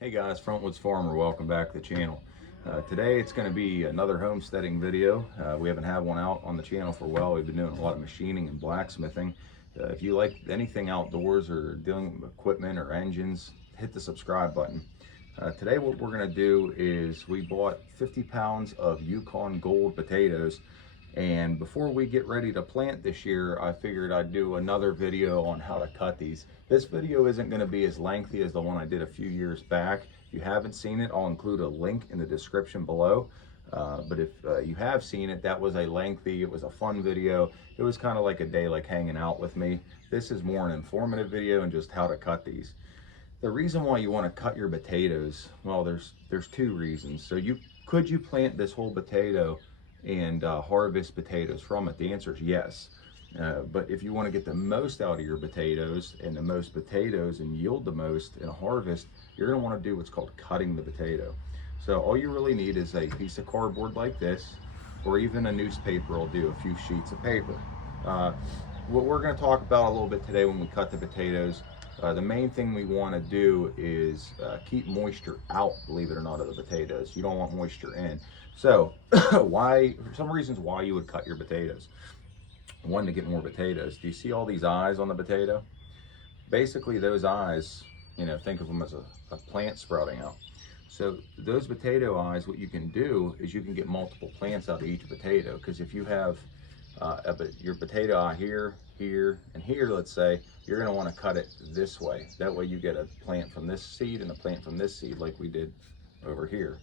Hey guys, Frontwoods Farmer, welcome back to the channel. Today it's going to be another homesteading video. We haven't had one out on the channel for a while. We've been doing a lot of machining and blacksmithing. If you like anything outdoors or dealing with equipment or engines, hit the subscribe button. Today what we're going to do is we bought 50 pounds of Yukon Gold potatoes, and before we get ready to plant this year, I figured I'd do another video on how to cut these. This video isn't going to be as lengthy as the one I did a few years back. If you haven't seen it, I'll include a link in the description below. But if you have seen it, that was a lengthy, it was a fun video. It was kind of like a day like hanging out with me. This is more an informative video and just how to cut these. The reason why you want to cut your potatoes, well, there's two reasons. So could you plant this whole potato and harvest potatoes from it? The answer is yes. But if you want to get the most out of your potatoes and the most potatoes and yield the most in a harvest, you're going to want to do what's called cutting the potato. So all you really need is a piece of cardboard like this, or even a newspaper will do, a few sheets of paper. What we're going to talk about a little bit today when we cut the potatoes, the main thing we want to do is keep moisture out, believe it or not, of the potatoes. You don't want moisture in. So some reasons why you would cut your potatoes. One, to get more potatoes. Do you see all these eyes on the potato? Basically those eyes, think of them as a plant sprouting out. So those potato eyes, what you can do is you can get multiple plants out of each potato, because if you have your potato eye here, here, and here, let's say, you're going to want to cut it this way. That way you get a plant from this seed and a plant from this seed, like we did over here.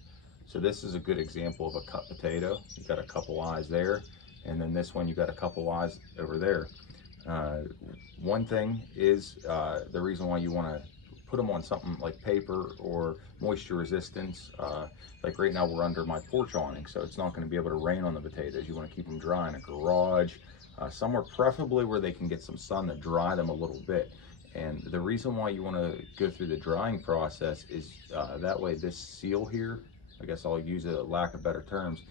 So this is a good example of a cut potato. You've got a couple eyes there, and then this one you got a couple eyes over there. One thing is the reason why you want to put them on something like paper or moisture resistance. Like right now we're under my porch awning, so it's not going to be able to rain on the potatoes. You want to keep them dry in a garage, somewhere preferably where they can get some sun to dry them a little bit. And the reason why you want to go through the drying process is that way this seal here, I guess I'll use a lack of better terms,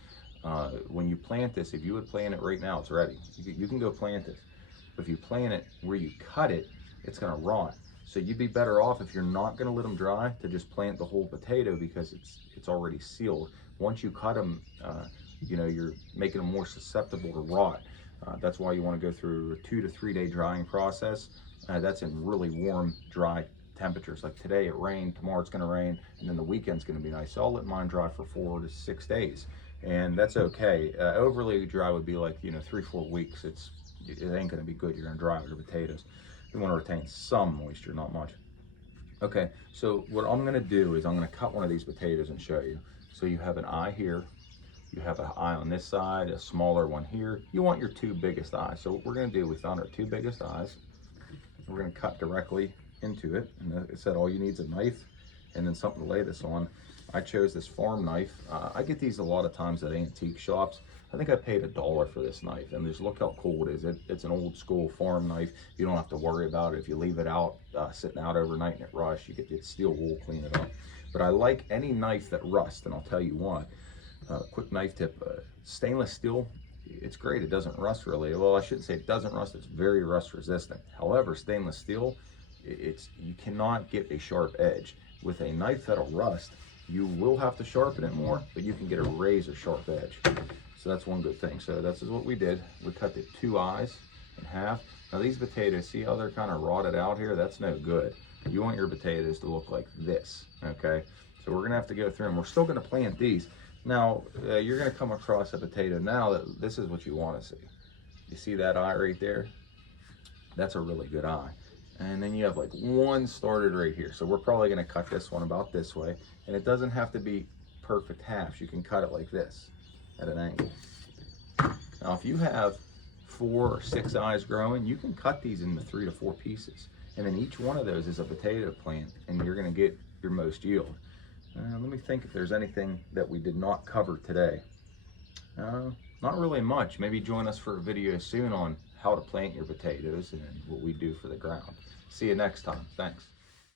when you plant this, if you would plant it right now, it's ready. You can go plant this. But if you plant it where you cut it, it's going to rot. So you'd be better off, if you're not going to let them dry, to just plant the whole potato, because it's already sealed. Once you cut them, you're making them more susceptible to rot. That's why you want to go through a 2 to 3 day drying process. That's in really warm, dry temperatures. Like today it rained, tomorrow it's going to rain, and then the weekend's going to be nice. So I'll let mine dry for 4 to 6 days, and that's okay. Overly dry would be like 3-4 weeks. It ain't going to be good. You're going to dry out your potatoes. You want to retain some moisture, not much. Okay, so what I'm going to do is I'm going to cut one of these potatoes and show you. So you have an eye here, you have an eye on this side, a smaller one here. You want your 2 biggest eyes. So what we're going to do, we found our 2 biggest eyes. We're going to cut directly into it, and it said all you need is a knife and then something to lay this on. I chose this farm knife. I get these a lot of times at antique shops. I think I paid $1 for this knife, and just look how cool it is. It's an old school farm knife. You don't have to worry about it. If you leave it out, sitting out overnight and it rusts, you get the steel wool, clean it up. But I like any knife that rusts, and I'll tell you why. Quick knife tip, stainless steel, it's great. It doesn't rust really. Well, I shouldn't say it doesn't rust. It's very rust resistant. However, stainless steel, you cannot get a sharp edge. With a knife that'll rust, you will have to sharpen it more, but you can get a razor sharp edge. So that's one good thing. So this is what we did. We cut the 2 eyes in half. Now these potatoes, see how they're kind of rotted out here? That's no good. You want your potatoes to look like this, okay? So we're gonna have to go through them. We're still gonna plant these. Now, you're gonna come across a potato now that this is what you wanna see. You see that eye right there? That's a really good eye. And then you have like one started right here. So we're probably gonna cut this one about this way. And it doesn't have to be perfect halves. You can cut it like this at an angle. Now, if you have 4 or 6 eyes growing, you can cut these into 3 to 4 pieces. And then each one of those is a potato plant, and you're gonna get your most yield. Let me think if there's anything that we did not cover today. Not really much. Maybe join us for a video soon on how to plant your potatoes and what we do for the ground. See you next time. Thanks.